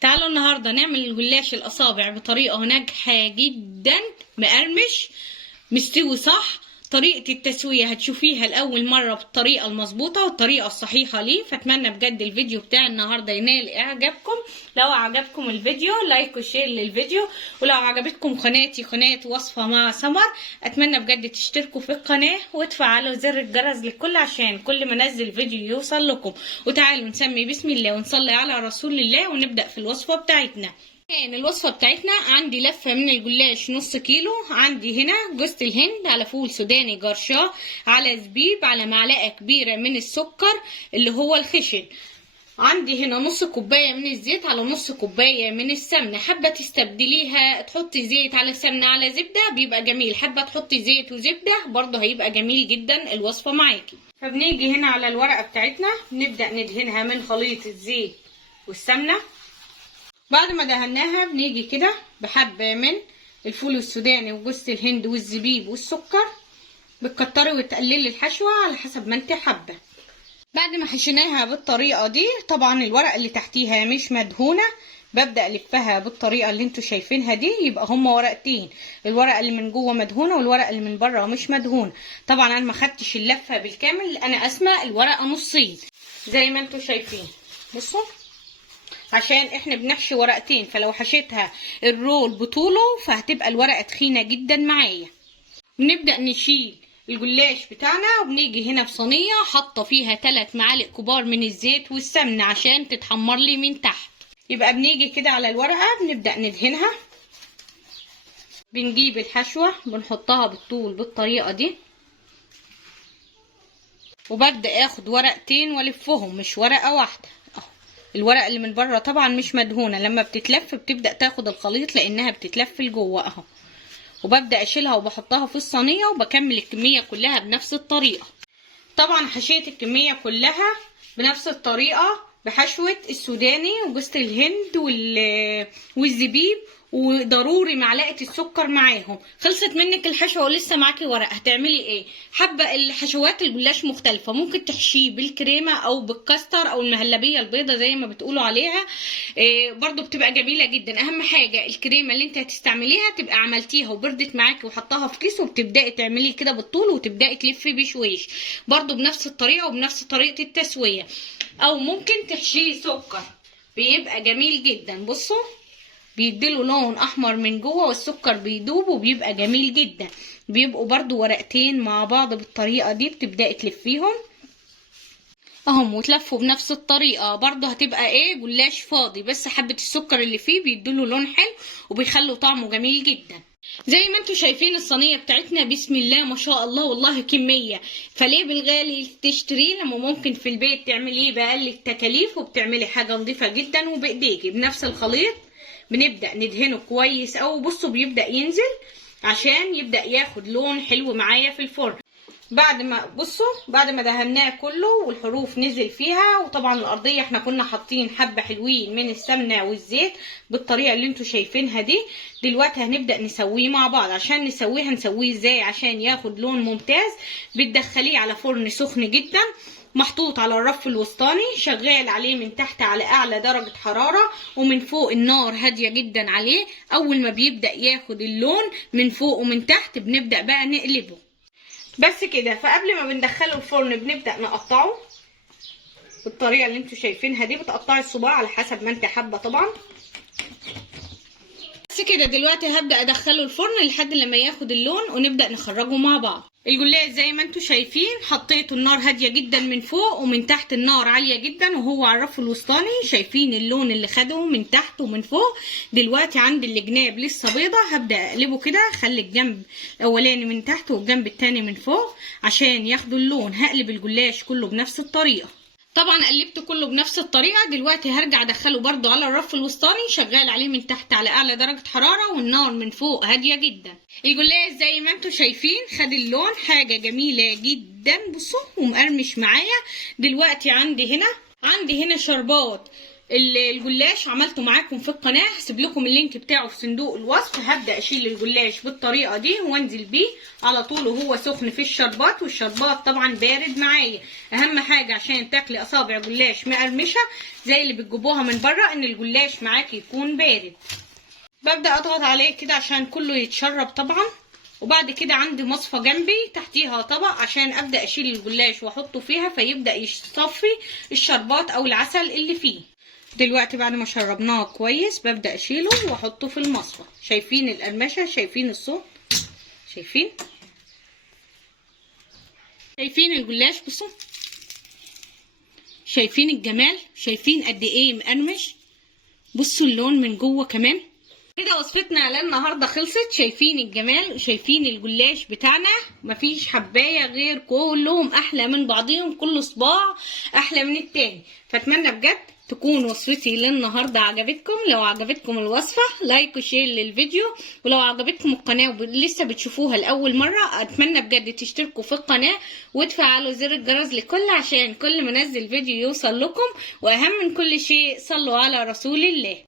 تعالوا النهاردة نعمل الجلاش الأصابع بطريقة ناجحة جدا، مقرمش مستوي صح. طريقة التسوية هتشوفيها لأول مرة بالطريقة المظبوطة والطريقة الصحيحة ليه. فأتمنى بجد الفيديو بتاع النهاردة ينال إعجابكم. لو عجبكم الفيديو لايك وشير للفيديو، ولو عجبتكم قناتي قناة وصفة مع سمر أتمنى بجد تشتركوا في القناة وتفعلوا زر الجرس للكل عشان كل ما انزل فيديو يوصل لكم. وتعالوا نسمي بسم الله ونصلي على رسول الله ونبدأ في الوصفة بتاعتنا. الوصفة بتاعتنا عندي لفة من الجلاش نص كيلو، عندي هنا جوز الهند، على فول سوداني جرشاه، على زبيب، على معلقة كبيرة من السكر اللي هو الخشن، عندي هنا نص كوباية من الزيت على نص كوباية من السمنة. حابة تستبدليها تحطي زيت على سمنة على زبدة بيبقى جميل، حابة تحطي زيت وزبدة برضه هيبقى جميل جدا الوصفة معاكي. فبنيجي هنا على الورقة بتاعتنا نبدأ ندهنها من خليط الزيت والسمنة. بعد ما دهناها بنيجي كده بحبة من الفول السوداني وجوز الهند والزبيب والسكر، بتكتري وتقللي الحشوة على حسب ما انت حابة. بعد ما حشيناها بالطريقة دي، طبعا الورقة اللي تحتيها مش مدهونة، ببدأ الفها بالطريقة اللي انتوا شايفينها دي. يبقى هما ورقتين، الورقة اللي من جوه مدهونة والورقة اللي من بره مش مدهونة. طبعا انا ما خدتش اللفة بالكامل، انا قاسمة الورقة نصين زي ما انتوا شايفين. بصوا عشان احنا بنحشي ورقتين، فلو حشيتها الرول بطوله فهتبقى الورقة تخينة جدا معايا. بنبدأ نشيل الجلاش بتاعنا وبنيجي هنا في صينية حاطة فيها 3 معالق كبار من الزيت والسمنة عشان تتحمر لي من تحت. يبقى بنيجي كده على الورقة بنبدأ ندهنها، بنجيب الحشوة بنحطها بالطول بالطريقة دي، وببدأ اخد ورقتين والفهم مش ورقة واحدة. الورقة اللي من بره طبعا مش مدهونة، لما بتتلف بتبدأ تاخد الخليط لانها بتتلف لجوه اهو. وببدأ اشيلها وبحطها في الصينية وبكمل الكمية كلها بنفس الطريقة. طبعا حشيت الكمية كلها بنفس الطريقة بحشوة السوداني وجوز الهند والزبيب، وضروري معلقة السكر معاهم. خلصت منك الحشوة ولسه معاكي ورقة، هتعملي ايه؟ حابة الحشوات الجلاش مختلفة، ممكن تحشيه بالكريمة او بالكاستر او المهلبية البيضة زي ما بتقولوا عليها، برضو بتبقى جميلة جدا. اهم حاجة الكريمة اللي انت هتستعمليها تبقى عملتيها وبردت معاكي وحطاها في كيس، وبتبدأي تعملي كده بالطول وتبدأي تلفي بشويش برضو بنفس الطريقة وبنفس طريقة التسوية. او ممكن تحشيه سكر بيبقى جميل جدا. بصوا بيديله لون احمر من جوه والسكر بيدوب وبيبقى جميل جدا. بيبقوا برضو ورقتين مع بعض بالطريقة دي، بتبدأي تلفيهم اهم وتلفوا بنفس الطريقة. برضو هتبقى ايه جلاش فاضي، بس حبة السكر اللي فيه بيديله لون حلو وبيخلوا طعمه جميل جدا. زي ما انتوا شايفين الصينية بتاعتنا بسم الله ما شاء الله والله كمية. فليه بالغالي تشتريه لما ممكن في البيت تعمليه بأقل التكاليف وبتعملي حاجة نظيفة جدا وبايديكي بنفس الخليط. بنبدأ ندهنه كويس او بصوا بيبدأ ينزل عشان يبدأ ياخد لون حلو معايا في الفرن. بعد ما دهناه كله والحروف نزل فيها، وطبعا الارضيه احنا كنا حاطين حبه حلوين من السمنه والزيت بالطريقه اللي انتوا شايفينها دي. دلوقتي هنبدا نسويه مع بعض. عشان نسويه هنسويه ازاي عشان ياخد لون ممتاز؟ بتدخليه على فرن سخن جدا محطوط على الرف الوسطاني، شغال عليه من تحت على اعلى درجه حراره، ومن فوق النار هاديه جدا عليه. اول ما بيبدا ياخد اللون من فوق ومن تحت بنبدا بقى نقلبه بس كده. فقبل ما بندخله الفرن بنبدأ نقطعه بالطريقة اللي انتوا شايفينها دي. بتقطعي الصباع على حسب ما انت حابة طبعا. بس كده دلوقتي هبدأ ادخله الفرن لحد لما ياخد اللون ونبدأ نخرجه مع بعض. الجلاش زي ما انتوا شايفين حطيته النار هادية جدا من فوق، ومن تحت النار عالية جدا وهو على الرف الوسطاني. شايفين اللون اللي خده من تحت ومن فوق. دلوقتي عند الجناب لسه بيضة، هبدأ اقلبه كده، اخلي الجنب الاولاني من تحت والجنب التاني من فوق عشان ياخدوا اللون. هقلب الجلاش كله بنفس الطريقة. طبعا قلبته كله بنفس الطريقه. دلوقتي هرجع ادخله برضو على الرف الوسطاني، شغال عليه من تحت على اعلى درجه حراره والنار من فوق هاديه جدا. الجلاش زي ما انتوا شايفين خد اللون حاجه جميله جدا. بصوا ومقرمش معايا. دلوقتي عندي هنا شربات الجلاش عملته معاكم في القناه، هسيب لكم اللينك بتاعه في صندوق الوصف. هبدا اشيل الجلاش بالطريقه دي وانزل بيه على طول وهو سخن في الشربات، والشربات طبعا بارد معايا. اهم حاجه عشان تاكلي اصابع جلاش مقرمشه زي اللي بتجيبوها من بره ان الجلاش معاكي يكون بارد. ببدا اضغط عليه كده عشان كله يتشرب طبعا. وبعد كده عندي مصفى جنبي تحتيها طبق عشان ابدا اشيل الجلاش واحطه فيها فيبدا يصفي الشربات او العسل اللي فيه. دلوقتي بعد ما شربناه كويس ببدا اشيله واحطه في المصفى. شايفين القرمشه؟ شايفين الصوت؟ شايفين الجلاش؟ بصوا، شايفين الجمال؟ شايفين قد ايه مقرمش؟ بصوا اللون من جوه كمان. كده وصفتنا للنهارده خلصت. شايفين الجمال وشايفين الجلاش بتاعنا، مفيش حبايه غير كلهم احلى من بعضهم، كل صباع احلى من التاني. فاتمنى بجد تكون وصفتي للنهارده عجبتكم. لو عجبتكم الوصفه لايك وشير للفيديو، ولو عجبتكم القناه ولسه بتشوفوها لاول مره اتمنى بجد تشتركوا في القناه وتفعلوا زر الجرس لكل عشان كل ما انزل فيديو يوصل لكم. واهم من كل شيء صلوا على رسول الله.